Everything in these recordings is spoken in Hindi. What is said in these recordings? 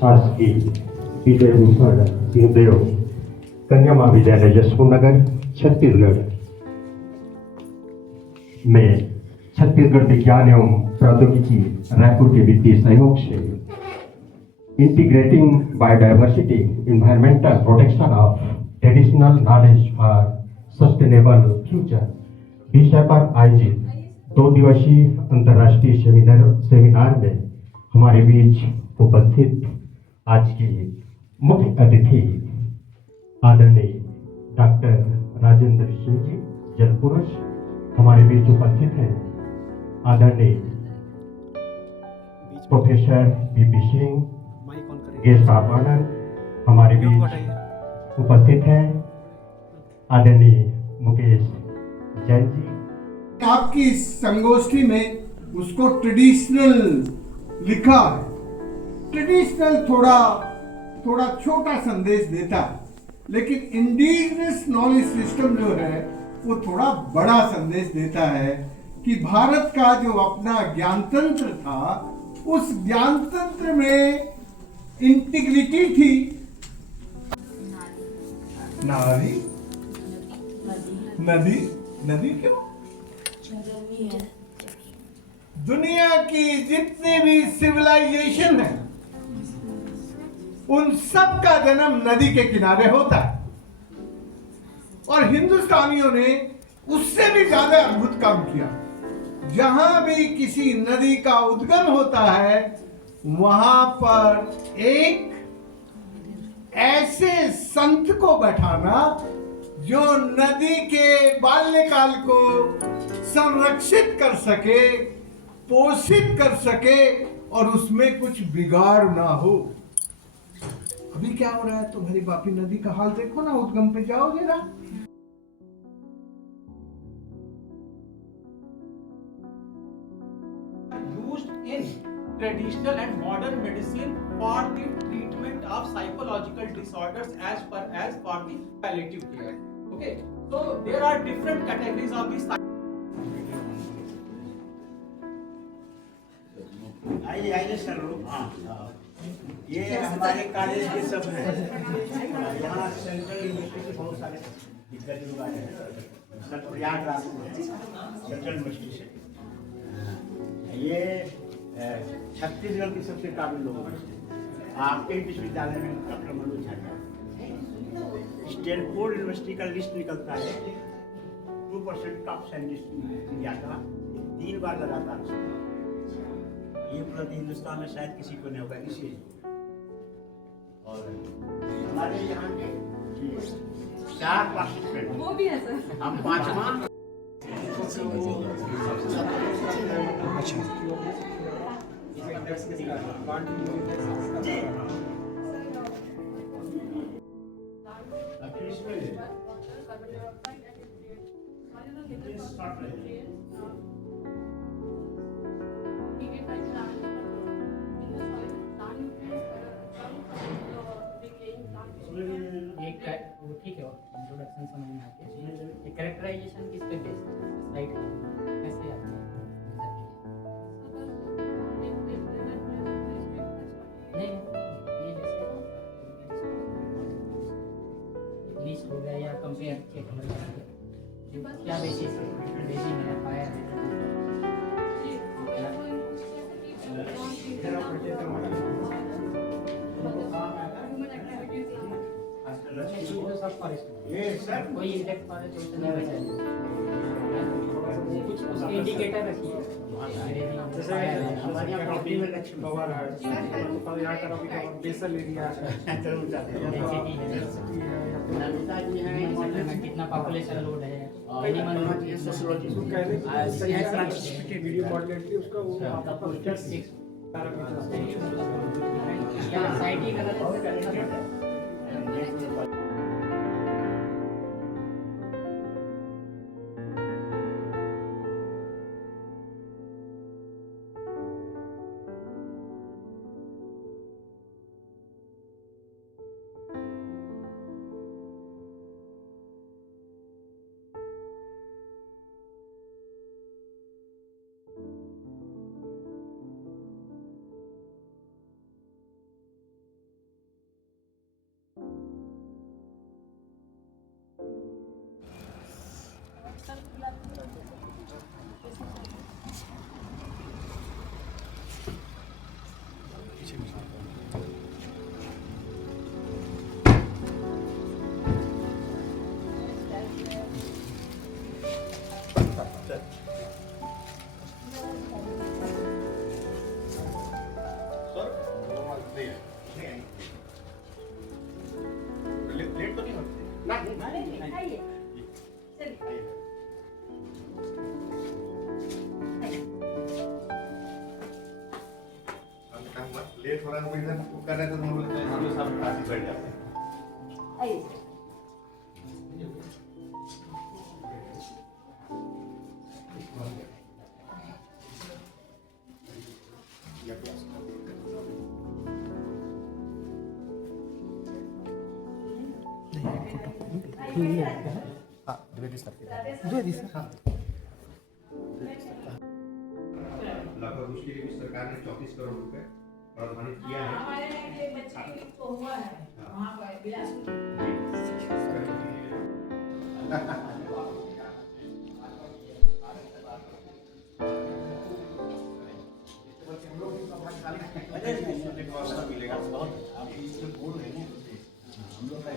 शासकीय विजय भूषण सिंहदेव कन्या महाविद्यालय जसपुर नगर छत्तीसगढ़ में छत्तीसगढ़ विज्ञान एवं प्रौद्योगिकी रायपुर के वित्तीय सहयोग से integrating biodiversity environmental protection of traditional knowledge for sustainable future विषय पर आयोजित 2 दिवसीय अंतर्राष्ट्रीय सेमिनार में हमारे बीच उपस्थित आज के मुख्य अतिथि आदरणीय डॉक्टर राजेंद्र सिंह जी जल पुरुष हमारे बीच उपस्थित हैं। आदरणीय professor B P Singh guest of honour हमारे बीच उपस्थित हैं। आदरणीय मुकेश जैन जी आपकी इस संगोष्ठी में उसको ट्रेडिशनल लिखा है। ट्रेडिशनल थोड़ा छोटा संदेश देता है, लेकिन इंडिजिनस नॉलेज सिस्टम जो है वो थोड़ा बड़ा संदेश देता है कि भारत का जो अपना ज्ञान तंत्र था उस ज्ञान तंत्र में इंटीग्रिटी थी। नारी नदी नदी क्यों? दुनिया की जितने भी सिविलाइजेशन है उन सब का जन्म नदी के किनारे होता है, और हिंदुस्तानियों ने उससे भी ज्यादा अद्भुत काम किया। जहां भी किसी नदी का उद्गम होता है वहां पर एक ऐसे संत को बैठाना जो नदी के बाल्यकाल को संरक्षित कर सके, पोषित कर सके और उसमें कुछ बिगाड़ ना हो। अभी क्या हो रहा है? तुम्हारी वापी नदी का हाल देखो ना, उद्गम पे जाओ जरा। Used in traditional and modern medicine for the treatment of psychological disorders as per as for the palliative care. Okay, so there are different categories of the. आइए सर लोग। ये हमारे कॉलेज के सब हैं। यहाँ सेंट्रल यूनिवर्सिटी के बहुत सारे दिग्गज लोग आए हैं। सर प्रयागराज से सेंट्रल यूनिवर्सिटी से ये छत्तीसगढ़ के सबसे काबिल लोग हैं। आपके ही विश्वविद्यालय में doctor Manoj Jha Stanford university का लिस्ट निकलता है 2% टॉप साइंटिस्ट इंडिया का 3 बार लगातार। ये उपलब्धि हिंदुस्तान में शायद किसी को नहीं होगा इसलिए। और हमारे यहाँ के 4 पार्टिसिपेंट वो भी है सर। हम 5वां अच्छा ठीक है, इंट्रोडक्शन समझ में आती है। ये कैरेक्टराइजेशन किस पे बेस्ड है? स्लाइड कैसे आती है? नहीं, ये जैसे लिस्ट हो गया या कंपेयर चेक हो गया, क्या बेसिस है? बेसिस है पाया है। ये सर कोई इंडेक्स वाले तो नहीं बचाएंगे, कुछ उसके इंडिकेटर रखिए। जैसे हमारे यहाँ प्रॉपर्टी में लक्ष्मी पवार है, तो यहाँ का रवि का बेसल एरिया है, जरूर जाते हैं। नमिता जी हैं, कितना पॉपुलेशन लोड है, एनिमल सोशियोलॉजी को कह रहे हैं वीडियो मॉडलेट उसका वो आपका साइटी गलत लेट तो नहीं होते आइए चलिए लेट हो रहा है तो इधर कर रहे थे तो हम लोग सब पास ही बैठ जाते हैं। आइए लगभग उसके लिए भी सरकार ने 34 करोड़ रुपए प्रावधानित किया है। हमारे यहाँ के बच्चे को हुआ है वहाँ पर बिलासपुर मिलेगा बहुत अच्छा। आप इसमें बोल रहे हैं हम लोग का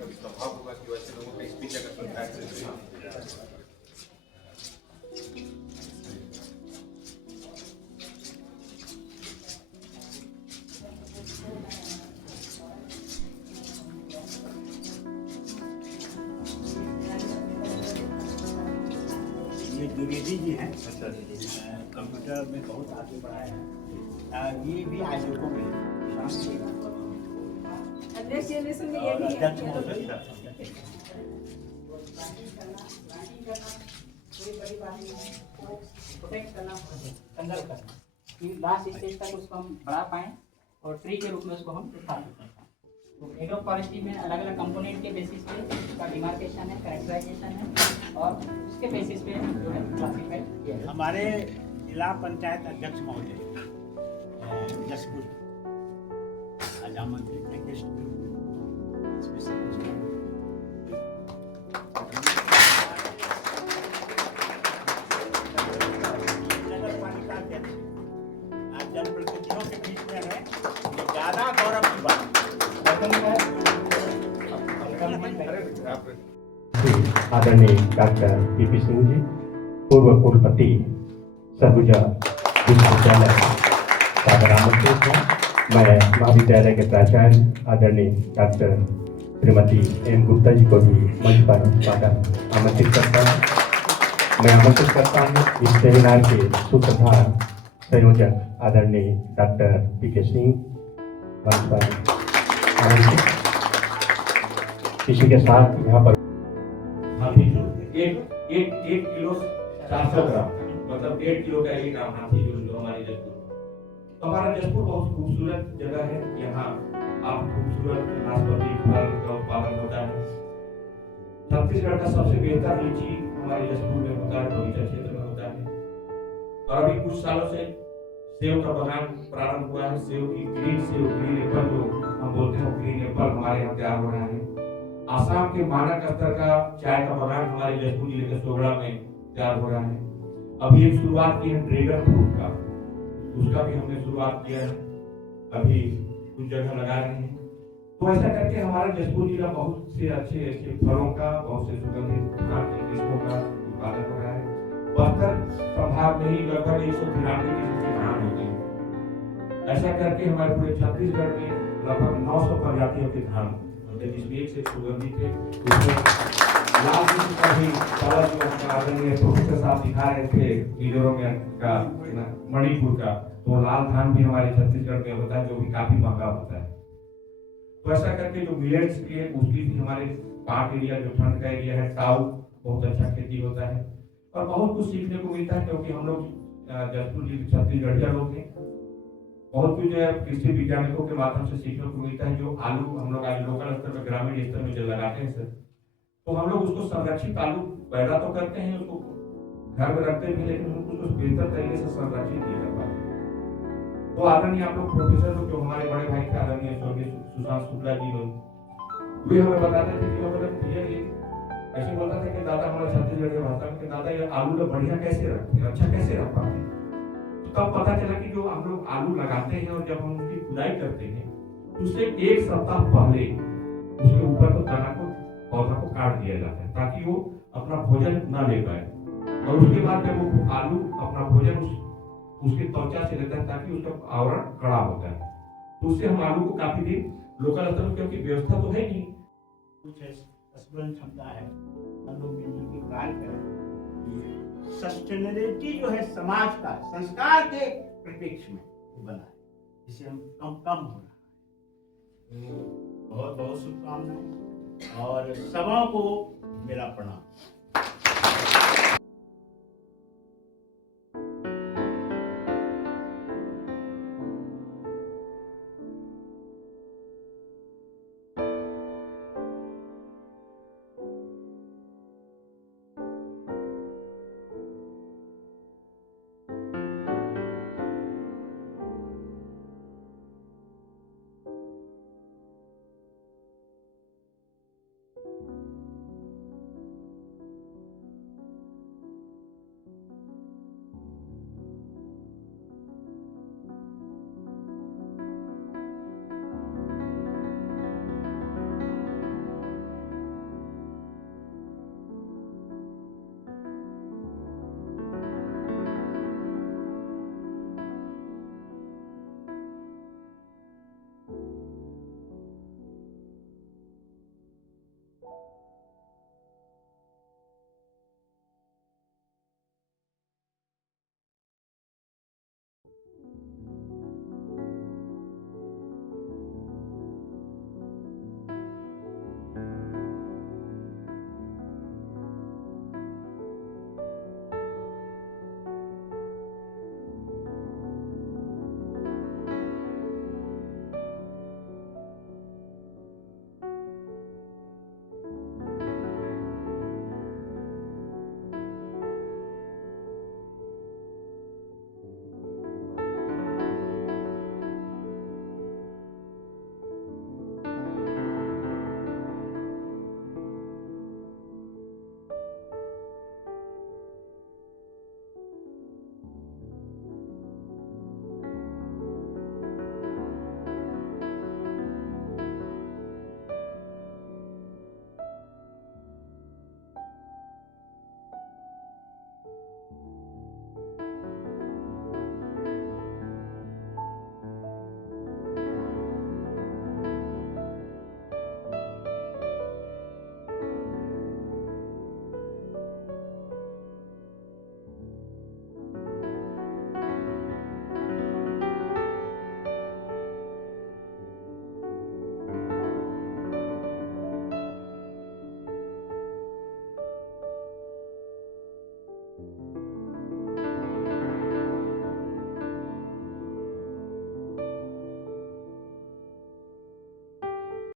कभी स्वभाव होगा कि वैसे लोगों का स्पीच अगर सरकार से ये द्विवेदी जी हैं कंप्यूटर में बहुत आगे बढ़ाए हैं। ये भी आयोजकों में अध्यक्ष में और यही अध्यक्ष है महोदय प्रोटेक्ट करना, कंजर्व करना कि लास्ट स्टेज तक उसको हम बढ़ा पाएँ और ट्री के रूप में उसको हम स्थापित कर पाएँ। तो एग्रो फॉरेस्ट्री में अलग अलग कंपोनेंट के बेसिस पे उसका डिमार्केशन है, कैरेक्टराइजेशन है और उसके बेसिस पे जो है क्लासिफाइड किया है। हमारे जिला पंचायत अध्यक्ष महोदय जसपुर आजामंत्री नगर पालिका अध्यक्ष आज जनप्रतिनिधियों के बीच में है, ये ज्यादा गौरव की बात। आदरणीय डॉक्टर पी सिंह जी, पूर्व कुलपति सरगुजा विश्वविद्यालय सागर आमंत्रित हैं। मैं महाविद्यालय के प्राचार्य आदरणीय डॉक्टर श्रीमती एम गुप्ता जी को भी मंच पर स्वागत आमंत्रित करता हूँ। मैं आमंत्रित करता हूँ इस सेमिनार के सूत्रधार संयोजक आदरणीय डॉक्टर पी सिंह मंच पर आमंत्रित। इसी के साथ यहाँ पर हाथी जो एक किलो 400 ग्राम मतलब 1.5 किलो का 1 ग्राम हाथी जो हमारी जसपुर। तो हमारा जसपुर बहुत खूबसूरत जगह है। यहाँ आप खूबसूरत नाशपाती फल का उत्पादन होता है। छत्तीसगढ़ का सबसे बेहतर लीची हमारे जसपुर में होता है, बगीचा क्षेत्र में होता है। और अभी कुछ सालों से सेब का बगान प्रारंभ हुआ है। सेब की ग्रीन एप्पल जो हम बोलते हैं ग्रीन एप्पल हमारे यहाँ तैयार हो रहा है। आसाम के मानक स्तर का चाय का बगान हमारे जसपुर जिले के सोगड़ा में तैयार हो रहा है। अभी एक शुरुआत की है ड्रैगन फ्रूट का, उसका भी हमने शुरुआत किया है, अभी कुछ जगह लगा रहे हैं। तो ऐसा करके हमारा जसपुर जिला बहुत से अच्छे फलों का, बहुत से सुगंधित किस्मों का उत्पादन हो रहा है। बस्तर संभाग में ही लगभग 193 किस्म के धान होते हैं। ऐसा करके हमारे पूरे छत्तीसगढ़ में लगभग 900 प्रजातियों के धान जिसमें एक से सुगंधित है। उसमें लाल किस्म का भी सारा जो आदरणीय प्रोफेसर साहब दिखा रहे थे मिजोरम का मणिपुर का, तो लाल धान भी हमारे छत्तीसगढ़ में होता है जो भी काफी महंगा होता है। तो ऐसा करके जो मिलेट्स के उसकी भी हमारे पार्ट एरिया जो ठंड का एरिया है टाउ बहुत अच्छा खेती होता है और बहुत कुछ सीखने को मिलता है क्योंकि हम लोग जसपुर जिले छत्तीसगढ़िया लोग हैं। बहुत कुछ कृषि वैज्ञानिकों के माध्यम से सीखने को मिलता है। जो आलू हम लोग आज लोकल स्तर पर ग्रामीण स्तर में जो लगाते हैं सर, तो हम लोग उसको संरक्षित आलू पैदा तो करते हैं, उसको घर में रखते भी, लेकिन उसको बेहतर तरीके से संरक्षित नहीं कर पाते। तो आदरणीय आप लोग प्रोफेसर लोग जो हमारे बड़े भाई थे आदरणीय स्वर्गीय सुशांत शुक्ला जी लोग, वे हमें बताते थे कि मतलब ऐसे बोलता था कि दादा हमारे छत्तीसगढ़ भाषा में कि दादा ये आलू को बढ़िया कैसे रखते, अच्छा कैसे रख पाते हैं। तब पता चला कि जो हम लोग आलू लगाते हैं और जब हम उनकी खुदाई करते हैं तो उससे 1 सप्ताह पहले उसके ऊपर तो तना को पौधा को काट दिया जाता है ताकि वो अपना भोजन न ले पाए। और उसके बाद जब वो आलू अपना भोजन उस उसकी त्वचा से लेता है ताकि उसका आवरण कड़ा होता है। तो उससे हम आलू को काफी दिन लोकल स्तर पर, क्योंकि व्यवस्था तो है नहीं, कुछ स्मरण क्षमता है, हम लोग मिलजुल के कार्य करें। सस्टेनेबिलिटी जो है समाज का संस्कार के परिप्रेक्ष्य में बना है, जिसे हम कम हो रहा है। तो बहुत बहुत शुभकामनाएं और सभाओं को मेरा प्रणाम।